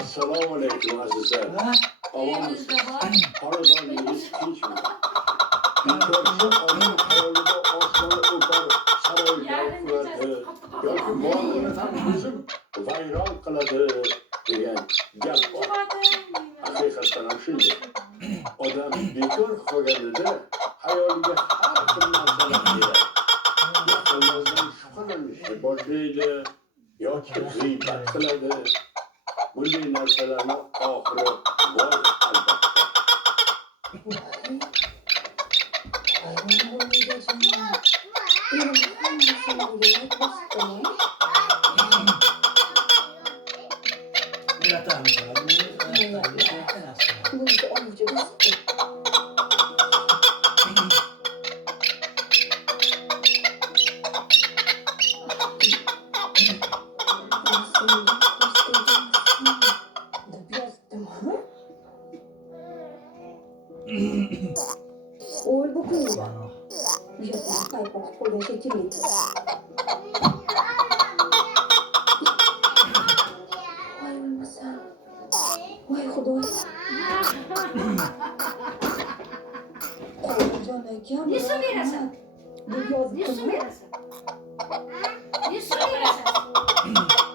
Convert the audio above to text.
Assalomu alaykum azizlar. Omonmisizlar? Xonadonligingiz tinchmi? Ko'rsa odam xayolida osmonni o'par, saroylar quradi yoki molini ham buzib vayron qiladi degan gap bor. Haqiqatdan ham shunday. Odam bekor qolganida xayoliga har bir narsani keladi. Yaqinlardan shubhalanishni boshlaydi yoki g'iybat qiladi. Bunday narsalarni oxiri bor albatta. Ôi bố cười à? Việc đó phải có cô đấy sẽ chửi. Ôi mà sao? Ôi khổ đôi. Ой, này kéo Ne söylüyorsun? Bu göz Ne kızı. söylüyorsun? Ne söylüyorsun?